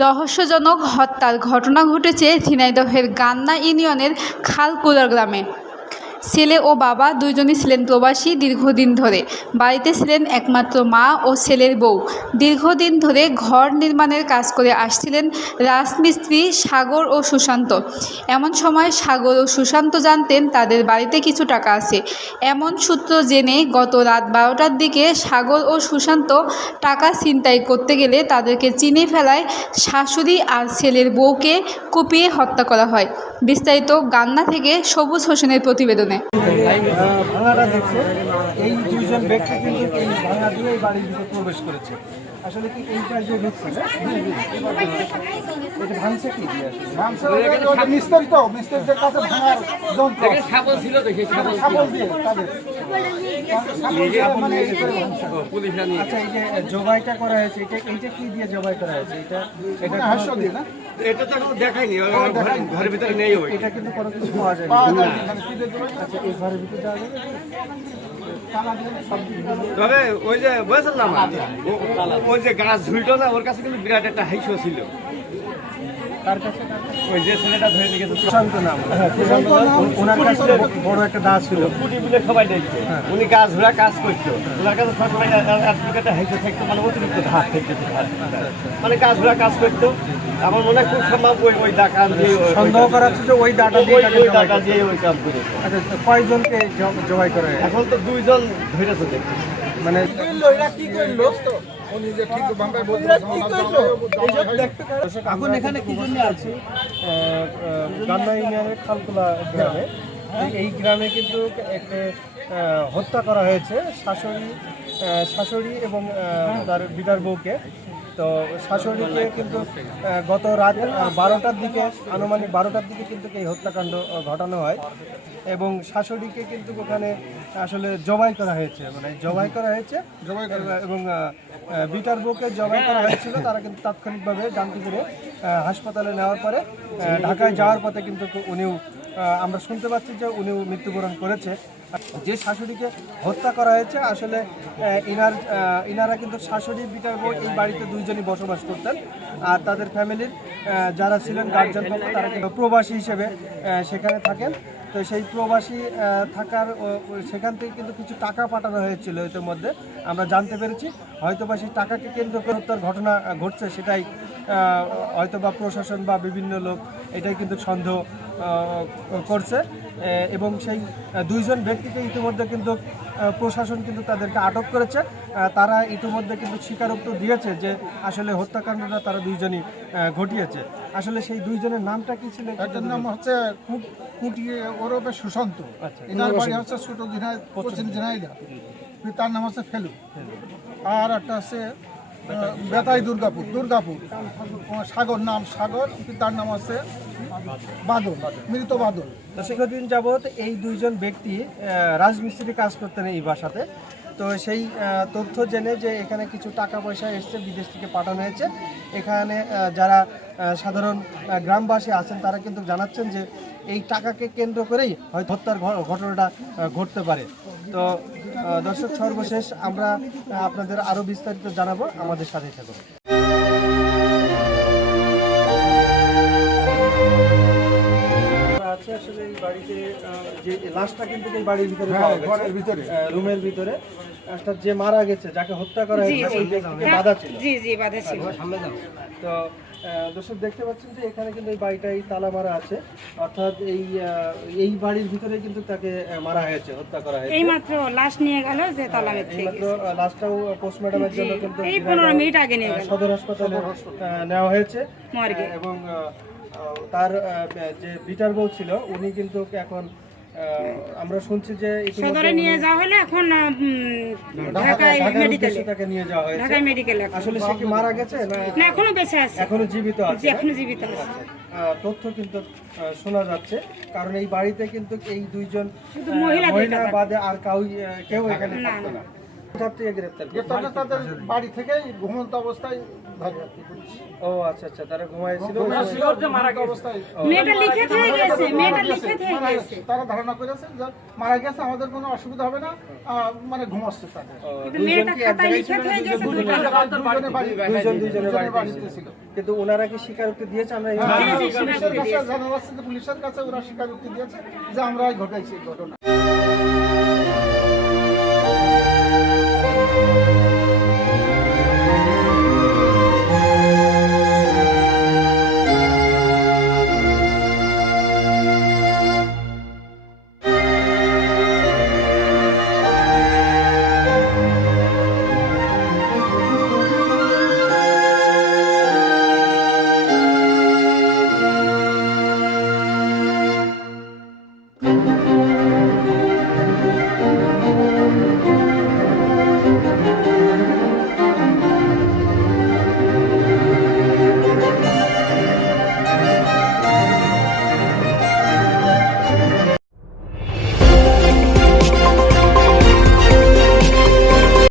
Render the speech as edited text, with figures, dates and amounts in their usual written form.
রহস্যজনক হত্যার ঘটনা ঘটেছে ঝিনাইদহের গান্না ইউনিয়নের খালকুড়া গ্রামে। ছেলে ও বাবা দুইজনই ছিলেন প্রবাসী দীর্ঘদিন ধরে। বাড়িতে ছিলেন একমাত্র মা ও ছেলের বউ। দীর্ঘদিন ধরে ঘর নির্মাণের কাজ করে আসছিলেন রাজমিস্ত্রি সাগর ও সুশান্ত। এমন সময় সাগর ও সুশান্ত জানতেন তাদের বাড়িতে কিছু টাকা আছে। এমন সূত্র জেনে গত রাত 12টার দিকে সাগর ও সুশান্ত টাকা ছিনতাই করতে গেলে তাদেরকে চিনে ফেলায় শাশুড়ি আর ছেলের বউকে কুপিয়ে হত্যা করা হয়। বিস্তারিত গান্না থেকে সবুজ হোসেনের প্রতিবেদনে। ভাঙাটা দেখছে এই দুইজন ব্যক্তি কিন্তু এই ভাঙা দিয়ে এই বাড়ির ভিতরে প্রবেশ করেছে। আসলে কি এইটা যে দেখছি এটা ভাঙছে কি দিয়ে আসলে মিস্ত্রি তো মিস্ত্রিদের কাছে ভাঙার যন্ত্র ছাগল ছিল দেখি ছাগল দিয়ে তাদের আচ্ছা এই যে জবাইটা করা হয়েছে এইটা কি দিয়ে জবাই করা হয়েছে? এটা হাস্য দিয়ে না, এটা তো এখনো দেখাইনি, ঘরের ভিতরে নেই। এটা কিন্তু কোনো কিছু পাওয়া যায় না। আচ্ছা এই ঘরের ভিতরে যাওয়া যাবে? তবে ওই যে বুঝলাম ওই যে গাছ ঝুলতো না, ওর কাছে কিন্তু বিরাট একটা হাইসো ছিল। কার কাছে? ওই যে ছেলেটা ধরে নিয়ে গেছে সুশান্ত নাম, ওনার কাছে বড় একটা দা ছিল। কুটি মিলে সবাই দেখতো, উনি গাছ ধরা কাজ করতো। ওনার কাছে সবসময় একটা হাইসো থাকতো, মানে অতিরিক্ত ধার থাকতো, মানে গাছ ধরা কাজ করতো। আমার মনে হয় খুব সম্ভব ওই ডাকা দিয়ে সন্দেহ করা হচ্ছে যে ওই ডাটা দিয়ে ওই কাজ করে। আচ্ছা কয়জনকে জবাই করা হয়? এখন তো দুইজন ধরেছে দেখতে, মানে এখন এখানে কি জন্য আছি? গান্না ইউনিয়নের খালকুলা গ্রামে। এই গ্রামে কিন্তু একটা হত্যা করা হয়েছে শাশুড়ি এবং তার বিটার বউকে। তো শাশুড়িকে কিন্তু গত রাত 12টার দিকে, আনুমানিক 12টার দিকে কিন্তু এই হত্যাকাণ্ড ঘটানো হয় এবং শাশুড়িকে কিন্তু ওখানে আসলে জবাই করা হয়েছে, মানে জবাই করা হয়েছে এবং বিটার বউকে জবাই করা হয়েছিল। তারা কিন্তু তাৎক্ষণিকভাবে জানতে পেরে হাসপাতালে নেওয়ার পরে ঢাকায় যাওয়ার পথে কিন্তু উনিও, আমরা শুনতে পাচ্ছি যে উনিও মৃত্যুবরণ করেছে। যে শাশুড়িকে হত্যা করা হয়েছে আসলে ইনারা কিন্তু শাশুড়ি বিটার বউ এই বাড়িতে দুইজনই বসবাস করতেন। আর তাদের ফ্যামিলির যারা ছিলেন গার্জিয়ান পক্ষ, তারা কিন্তু প্রবাসী হিসেবে সেখানে থাকেন। তো সেই প্রবাসী থাকার সেখান থেকে কিন্তু কিছু টাকা পাঠানো হয়েছিল ইতিমধ্যে আমরা জানতে পেরেছি। হয়তোবা সেই টাকাকে কেন্দ্র করে হত্যার ঘটনা ঘটছে, সেটাই হয়তোবা প্রশাসন বা বিভিন্ন লোক এটাই কিন্তু সন্দেহ করছে। এবং সেই দুইজন ব্যক্তিকে ইতিমধ্যে কিন্তু প্রশাসন কিন্তু তাদেরকে আটক করেছে। তারা ইতিমধ্যে কিন্তু স্বীকারোক্তি দিয়েছে যে আসলে হত্যাকাণ্ডটা তারা দুইজনই ঘটিয়েছে। আসলে সেই দুইজনের নামটা কি ছিল? একজন নাম হচ্ছে কুটি ওরফে সুশান্ত, এনার বাড়ি হচ্ছে ছোট পশ্চিম ঝিনাইদহ, তার নাম হচ্ছে ফেলু। আর একটা আছে বেতাই দুর্গাপুর সাগর, নাম সাগর, তার নাম আছে বাদল, মৃত বাদল। দীর্ঘদিন যাবৎ এই দুইজন ব্যক্তি রাজমিস্ত্রি কাজ করতেন এই বাসাতে। তো সেই তথ্য জেনে যে এখানে কিছু টাকা পয়সা এসছে, বিদেশ থেকে পাঠানো হয়েছে। এখানে যারা সাধারণ গ্রামবাসী আছেন তারা কিন্তু জানাচ্ছেন যে এই টাকাকে কেন্দ্র করেই হয়তো হত্যার ঘটনাটা ঘটতে পারে। তো দর্শক, সর্বশেষ আমরা আপনাদের আরও বিস্তারিত জানাবো, আমাদের সাথেই থাকুন। আসলে এই বাড়িতে যে লাশটা কিন্তু এই বাড়ির ভিতরে, ঘরের ভিতরে, রুমের ভিতরে যে মারা গেছে, যাকে হত্যা করা হয়েছে, ওই ব্যক্তিকে বাধা ছিল। বাধা ছিল। তো দর্শক দেখতে পাচ্ছেন যে এখানে কিন্তু এই বাড়িটাই তালা মারা আছে, অর্থাৎ এই বাড়ির ভিতরে কিন্তু তাকে মারা হয়েছে, হত্যা করা হয়েছে। এই মাত্র লাশ নিয়ে গেল যে তালা মেরে এই মাত্র লাশটাও পোস্টমর্টমের জন্য কিন্তু এই 15 মিনিট আগে নিয়ে গেল সদর হাসপাতালে নেওয়া হয়েছে মর্গে। এবং তার যে বিটার বউ ছিল উনি কিন্তু এখন আমরা শুনছি যে সদরে নিয়ে যাওয়া হলো, এখন ঢাকায় মেডিকেলে তাকে নিয়ে যাওয়া হয়েছে। ঢাকায় মেডিকেলে। আসলে সে কি মারা গেছে না এখনো বেঁচে আছে? এখনো জীবিত আছে। এখনো জীবিত আছে। তথ্য কিন্তু শোনা যাচ্ছে, কারণ এই বাড়িতে কিন্তু এই দুইজন শুধু মহিলা বাদে আর কেউ এখানে থাকতো না। তাদের বাড়ি থেকেই ঘুমন্ত অবস্থায় ও আচ্ছা আচ্ছা, তারা ঘুমাইছিল অবস্থায় তারা ধারণা করেছে যে মারা গেছে, আমাদের কোনো অসুবিধা হবে না, মানে ঘুমাচ্ছে তাদের। দুজনের বাড়িতে ছিল। কিন্তু ওনারা কি স্বীকারোক্তি দিয়েছে আমরা এই পুলিশের কাছে জানা যাচ্ছে যে পুলিশের কাছে ওরা স্বীকারোক্তি দিয়েছে যে আমরাই ঘটাইছি এই ঘটনা।